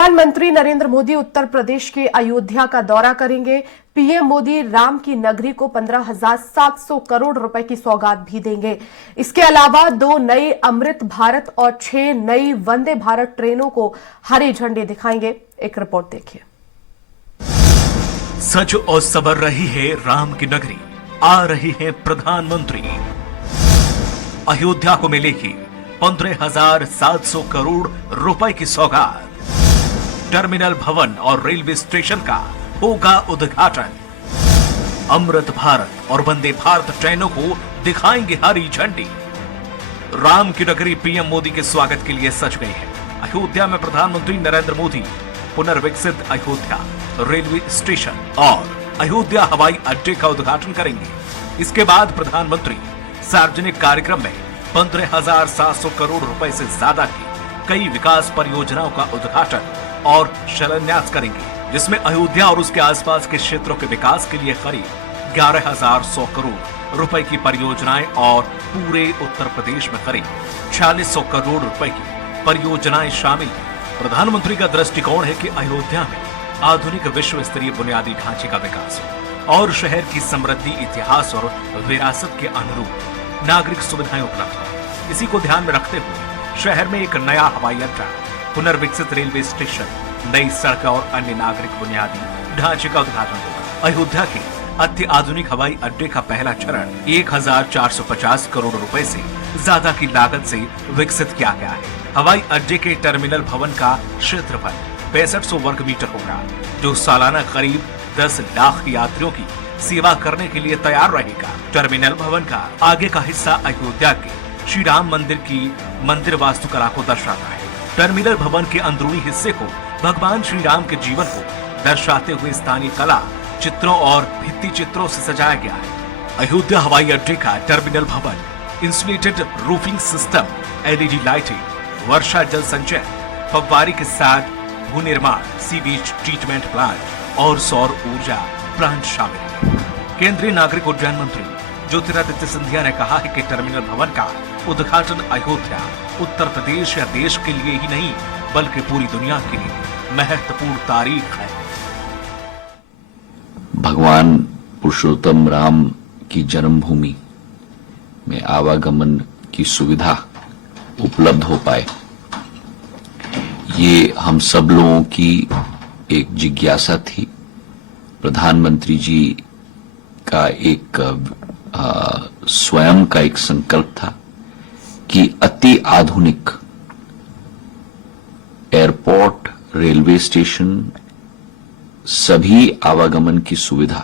प्रधानमंत्री नरेंद्र मोदी उत्तर प्रदेश के अयोध्या का दौरा करेंगे। पीएम मोदी राम की नगरी को 15,700 करोड़ रुपए की सौगात भी देंगे। इसके अलावा 2 नई अमृत भारत और 6 नई वंदे भारत ट्रेनों को हरी झंडी दिखाएंगे। एक रिपोर्ट देखिए। सज और सबर रही है राम की नगरी, आ रही है प्रधानमंत्री। अयोध्या को मिलेगी 15,700 करोड़ रुपए की सौगात। टर्मिनल भवन और रेलवे स्टेशन का होगा उद्घाटन। अमृत भारत और वंदे भारत ट्रेनों को दिखाएंगे हरी झंडी। राम की नगरी पीएम मोदी के स्वागत के लिए सज गई है। अयोध्या में प्रधानमंत्री नरेंद्र मोदी पुनर्विकसित अयोध्या रेलवे स्टेशन और अयोध्या हवाई अड्डे का उद्घाटन करेंगे। इसके बाद प्रधानमंत्री सार्वजनिक कार्यक्रम में 15,700 करोड़ रुपए से ज्यादा की कई विकास परियोजनाओं का उद्घाटन और शिलान्यास करेंगे, जिसमें अयोध्या और उसके आसपास के क्षेत्रों के विकास के लिए करीब 11,100 करोड़ रुपए की परियोजनाएं और पूरे उत्तर प्रदेश में करीब 4,600 करोड़ रुपए की परियोजनाएं शामिल हैं। प्रधानमंत्री का दृष्टिकोण है कि अयोध्या में आधुनिक विश्व स्तरीय बुनियादी ढांचे का विकास हो और शहर की समृद्धि, इतिहास और विरासत के अनुरूप नागरिक सुविधाएं उपलब्ध हो। इसी को ध्यान में रखते हुए शहर में एक नया हवाई अड्डा, पुनर्विकसित रेलवे स्टेशन, नई सड़क और अन्य नागरिक बुनियादी ढांचे का उद्घाटन होगा। अयोध्या के अत्याधुनिक हवाई अड्डे का पहला चरण 1,450 करोड़ रुपए से ज्यादा की लागत से विकसित किया गया है। हवाई अड्डे के टर्मिनल भवन का क्षेत्रफल 6500 वर्ग मीटर होगा, जो सालाना करीब 10 लाख यात्रियों की सेवा करने के लिए तैयार रहेगा। टर्मिनल भवन का आगे का हिस्सा अयोध्या के श्री राम मंदिर की मंदिर वास्तुकला को दर्शाता है। टर्मिनल भवन के अंदरूनी हिस्से को भगवान श्री राम के जीवन को दर्शाते हुए स्थानीय कला, चित्रों और भित्ति चित्रों से सजाया गया है। अयोध्या हवाई अड्डे का टर्मिनल भवन insulated roofing system, LED lighting, वर्षा जल संचय, फव्वारे के साथ भू निर्माण, सी बीच ट्रीटमेंट प्लांट और सौर ऊर्जा प्लांट शामिल है। केंद्रीय नागरिक उड्डयन मंत्री ज्योतिरादित्य सिंधिया ने कहा है कि टर्मिनल भवन का उद्घाटन अयोध्या उत्तर प्रदेश या देश के लिए ही नहीं बल्कि पूरी दुनिया के लिए महत्वपूर्ण तारीख है। भगवान पुरुषोत्तम राम की जन्मभूमि में आवागमन की सुविधा उपलब्ध हो पाए, ये हम सब लोगों की एक जिज्ञासा थी। प्रधानमंत्री जी का एक स्वयं का एक संकल्प था कि अति आधुनिक एयरपोर्ट, रेलवे स्टेशन, सभी आवागमन की सुविधा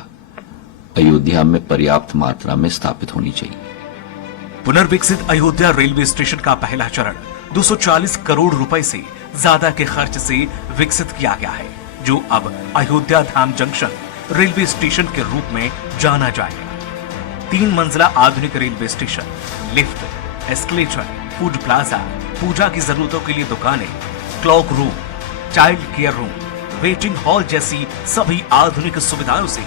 अयोध्या में पर्याप्त मात्रा में स्थापित होनी चाहिए। पुनर्विकसित अयोध्या रेलवे स्टेशन का पहला चरण 240 करोड़ रुपए से ज्यादा के खर्च से विकसित किया गया है, जो अब Ayodhya Dham junction railway station के रूप में जाना जाएगा। 3 मंजिला आधुनिक railway station, lift, escalator, food plaza, पूजा की जरूरतों के लिए दुकानें, clock room, child care room, waiting hall जैसी सभी आधुनिक सुविधाओं से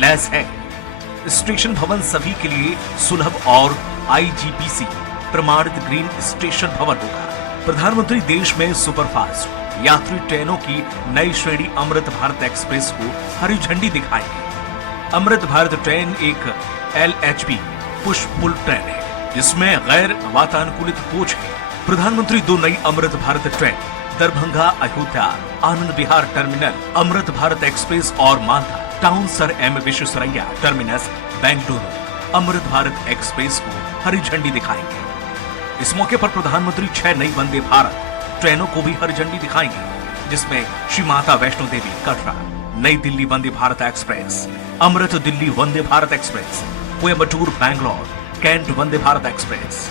लैस है। स्टेशन भवन सभी के लिए सुलभ और IGBC प्रमाणित ग्रीन स्टेशन भवन होगा। प्रधानमंत्री देश में सुपरफास्ट यात्री ट्रेनों की नई श्रेणी अमृत भारत एक्सप्रेस को हरी झंडी दिखाएंगे। अमृत भारत ट्रेन एक LHB पुश पुल ट्रेन है, जिसमें गैर वातानुकूलित कोच है। प्रधानमंत्री 2 नई Amrit Bharat train Darbhanga Ayodhya Anand Vihar terminal Amrit Bharat express और Malda town sir M Visvesvaraya terminus Bengaluru Amrit Bharat express को हरी झंडी दिखाएंगे। इस मौके पर प्रधानमंत्री 6 नई वंदे भारत ट्रेनों को भी हरी झंडी दिखाएंगे, जिसमें श्री माता वैष्णो देवी कटरा, नई दिल्ली वंदे भारत एक्सप्रेस, अमृत Delhi Vande Bharat express, Coimbatore Bangalore cantt Vande Bharat express,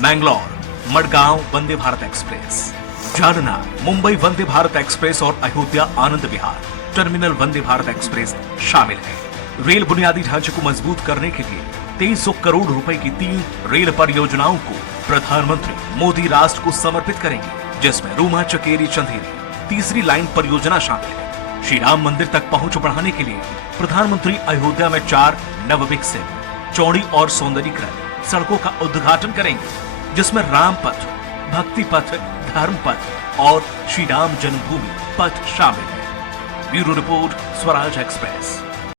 Mangalore Madgaon Vande Bharat express, Jalna Mumbai Vande Bharat express और अयोध्या आनंद विहार टर्मिनल वंदे भारत एक्सप्रेस शामिल है। रेल बुनियादी ढांचे को मजबूत करने के लिए 2300 करोड़ रुपए की 3 रेल परियोजनाओं को प्रधानमंत्री मोदी राष्ट्र को समर्पित करेंगे, जिसमें रूमा चकेरी चंदेरी तीसरी लाइन परियोजना शामिल है। श्री राम मंदिर तक पहुंच बढ़ाने के लिए प्रधानमंत्री अयोध्या में 4 नवविकसित चौड़ी और सौंदर्यीकृत सड़कों का उद्घाटन करेंगे, जिसमें राम पथ, भक्ति पथ, धर्म पथ, और श्री राम जन्मभूमि पथ शामिल है। Bureau report, Swaraj express.